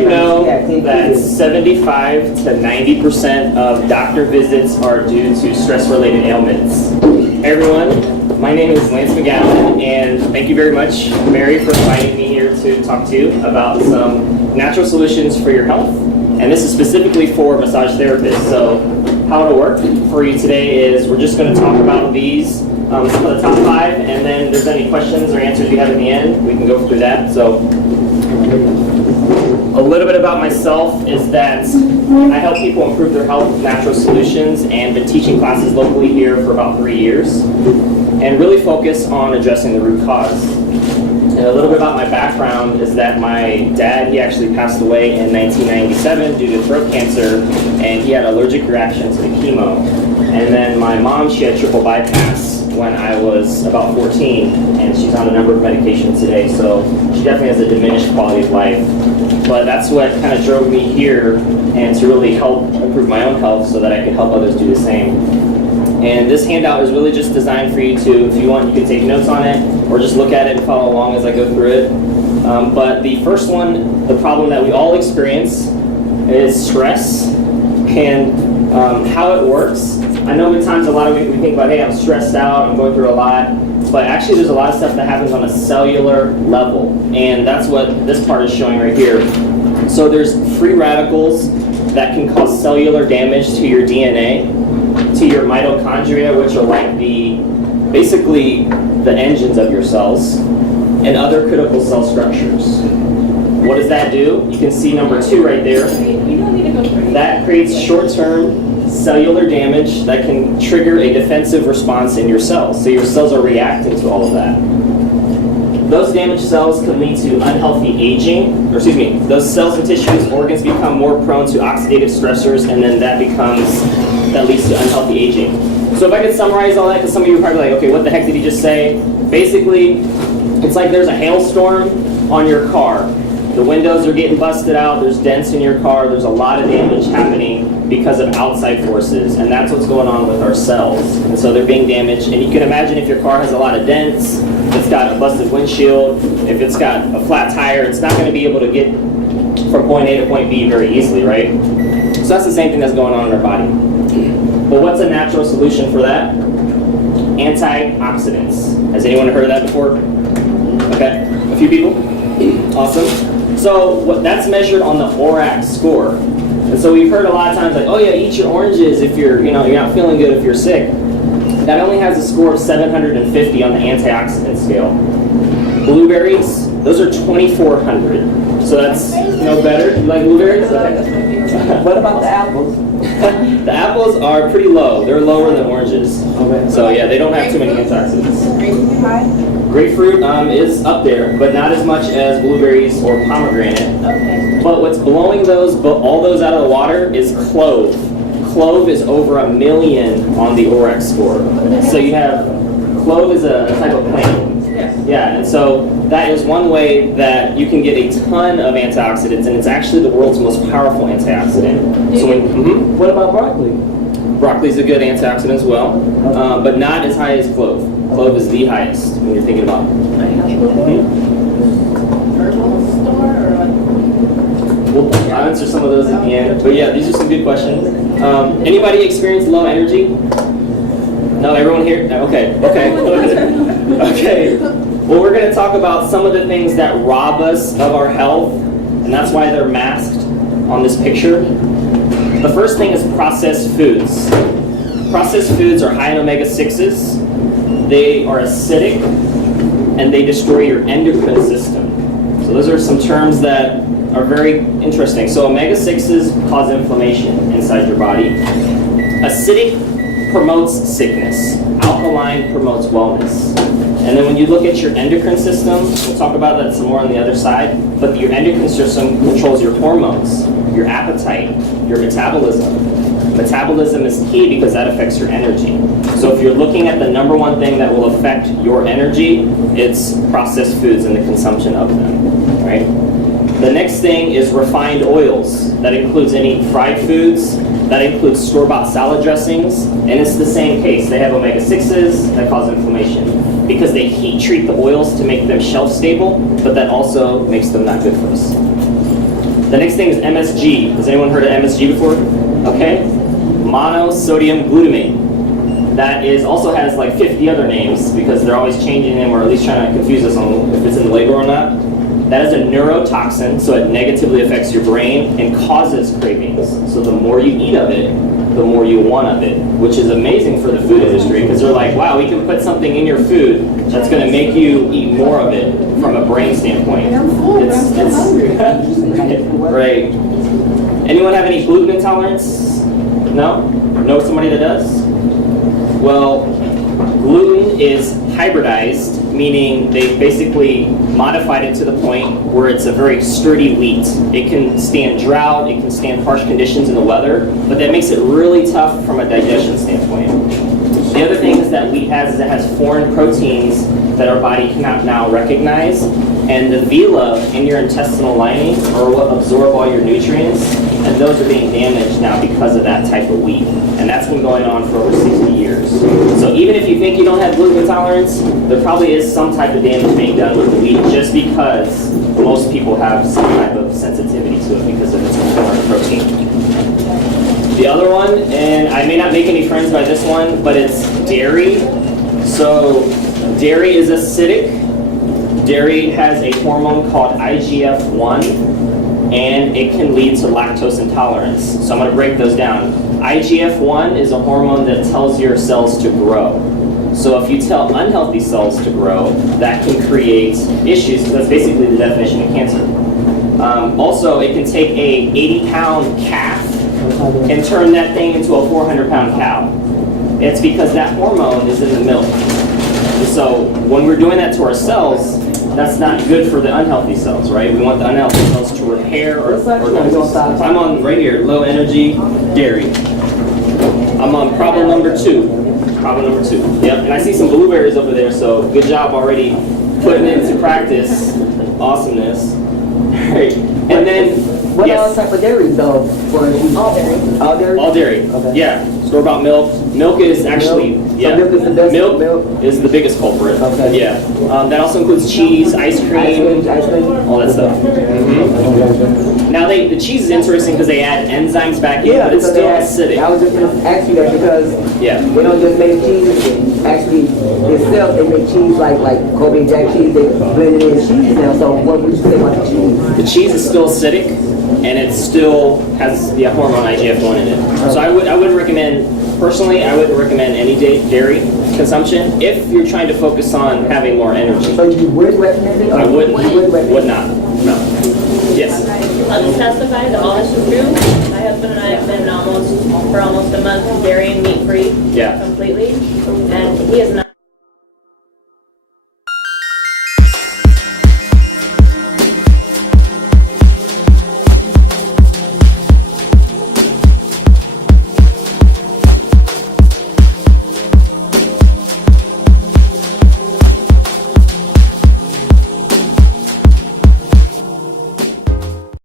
you know that 75 to 90% of doctor visits are due to stress-related ailments? Hey everyone, my name is Lance McGowan, and thank you very much, Mary, for inviting me here to talk to you about some natural solutions for your health. And this is specifically for massage therapists. So how it'll work for you today is we're just going to talk about these, some of the top 5, and then if there's any questions or answers you have in the end, we can go through that. So a little bit about myself is that I help people improve their health with natural solutions and been teaching classes locally here for about 3 years and really focus on addressing the root cause. And a little bit about my background is that my dad, he actually passed away in 1997 due to throat cancer, and he had an allergic reaction to the chemo. And then my mom, she had triple bypass when I was about 14, and she's on a number of medications today, so she definitely has a diminished quality of life. But that's what kind of drove me here, and to really help improve my own health so that I can help others do the same. And this handout is really just designed for you to, if you want, you can take notes on it, or just look at it and follow along as I go through it. But the first one, the problem that we all experience is stress, and how it works. I know at times a lot of we think about, hey, I'm stressed out, I'm going through a lot, but actually there's a lot of stuff that happens on a cellular level, and that's what this part is showing right here. So there's free radicals that can cause cellular damage to your DNA, to your mitochondria, which are like basically the engines of your cells, and other critical cell structures. What does that do? You can see number 2 right there. That creates short-term cellular damage that can trigger a defensive response in your cells. So your cells are reacting to all of that. Those damaged cells can lead to unhealthy aging, or excuse me, those cells and tissues, organs become more prone to oxidative stressors, and then that leads to unhealthy aging. So if I could summarize all that, because some of you are probably like, okay, what the heck did he just say? Basically, it's like there's a hailstorm on your car. The windows are getting busted out, there's dents in your car, there's a lot of damage happening because of outside forces, and that's what's going on with our cells. And so they're being damaged, and you can imagine if your car has a lot of dents, if it's got a busted windshield, if it's got a flat tire, it's not going to be able to get from point A to point B very easily, right? So that's the same thing that's going on in our body. But what's a natural solution for that? Antioxidants. Has anyone heard of that before? Okay, a few people? Awesome. So that's measured on the ORAC score. And so we've heard a lot of times like, oh yeah, eat your oranges if you're not feeling good if you're sick. That only has a score of 750 on the antioxidant scale. Blueberries, those are 2,400. So that's better. You like blueberries? Okay. What about the apples? The apples are pretty low. They're lower than oranges. Okay. So yeah, they don't have too many antioxidants. Grapefruit is up there, but not as much as blueberries or pomegranate. Okay. But what's blowing all those out of the water is clove. Clove is over 1 million on the ORAC score. So you have, clove is a type of plant. Yes. Yeah, and so that is one way that you can get a ton of antioxidants, and it's actually the world's most powerful antioxidant. So what about broccoli? Broccoli is a good antioxidant as well, but not as high as clove. Clove is the highest when you're thinking about herbal store or what? I'll answer some of those at the end. But yeah, these are some good questions. Anybody experience low energy? No, everyone here? Okay. Okay. Well, we're going to talk about some of the things that rob us of our health, and that's why they're masked on this picture. The first thing is processed foods. Processed foods are high in omega-6s. They are acidic, and they destroy your endocrine system. So those are some terms that are very interesting. So omega-6s cause inflammation inside your body. Acidic promotes sickness. Alkaline promotes wellness. And then when you look at your endocrine system, we'll talk about that some more on the other side, but your endocrine system controls your hormones, your appetite, your metabolism. Metabolism is key because that affects your energy. So if you're looking at the number one thing that will affect your energy, it's processed foods and the consumption of them, right? The next thing is refined oils. That includes any fried foods, that includes store-bought salad dressings, and it's the same case. They have omega-6s that cause inflammation because they heat treat the oils to make them shelf stable, but that also makes them not good for us. The next thing is MSG. Has anyone heard of MSG before? Okay. Monosodium glutamate. That is also has like 50 other names because they're always changing them or at least trying to confuse us on if it's in the label or not. That is a neurotoxin, so it negatively affects your brain and causes cravings. So the more you eat of it, the more you want of it, which is amazing for the food industry because they're like, wow, we can put something in your food that's going to make you eat more of it from a brain standpoint. I'm full, but I'm still hungry. Right. Anyone have any gluten intolerance? No? Know somebody that does? Well, gluten is hybridized, meaning they basically modified it to the point where it's a very sturdy wheat. It can stand drought, it can stand harsh conditions in the weather, but that makes it really tough from a digestion standpoint. The other thing is that wheat has is it has foreign proteins that our body cannot now recognize, and the villi in your intestinal lining are what absorb all your nutrients, and those are being damaged now because of that type of wheat. And that's been going on for over 60 years. So even if you think you don't have gluten intolerance, there probably is some type of damage being done with the wheat just because most people have some type of sensitivity to it because of its foreign protein. The other one, and I may not make any friends by this one, but it's dairy. So dairy is acidic. Dairy has a hormone called IGF-1, and it can lead to lactose intolerance. So I'm going to break those down. IGF-1 is a hormone that tells your cells to grow. So if you tell unhealthy cells to grow, that can create issues, because that's basically the definition of cancer. Also, it can take a 80-pound calf and turn that thing into a 400-pound cow. It's because that hormone is in the milk. So when we're doing that to our cells, that's not good for the unhealthy cells, right? We want the unhealthy cells to repair or I'm on right here, low energy dairy. I'm on problem number 2. Problem number 2. Yep, and I see some blueberries over there, so good job already putting it into practice. Awesomeness. Right. And then, What yes. type of dairy though? All dairy. All dairy? All dairy. Okay. Yeah. Store-bought milk. Milk is actually, So milk is the best milk milk? is the biggest culprit. Okay. Yeah. That also includes cheese, ice cream, Ice cream? all that stuff. Now the cheese is interesting because they add enzymes back in, but it's because still I acidic. was just going to ask you that because Yeah. they don't just make cheese. Actually, itself, they make cheese like Kobe Jack cheese. They blend it in cheese now. So what would you say about the cheese? The cheese is still acidic, and it still has the hormone IGF-1 in it. So I wouldn't recommend. Personally, I wouldn't recommend any dairy consumption if you're trying to focus on having more energy. So you would recommend it? Or I wouldn't. You would recommend Would not. No. Yes. I'll just testify that all this is true. My husband and I have been for almost a month dairy and meat free Yeah. completely, and he is not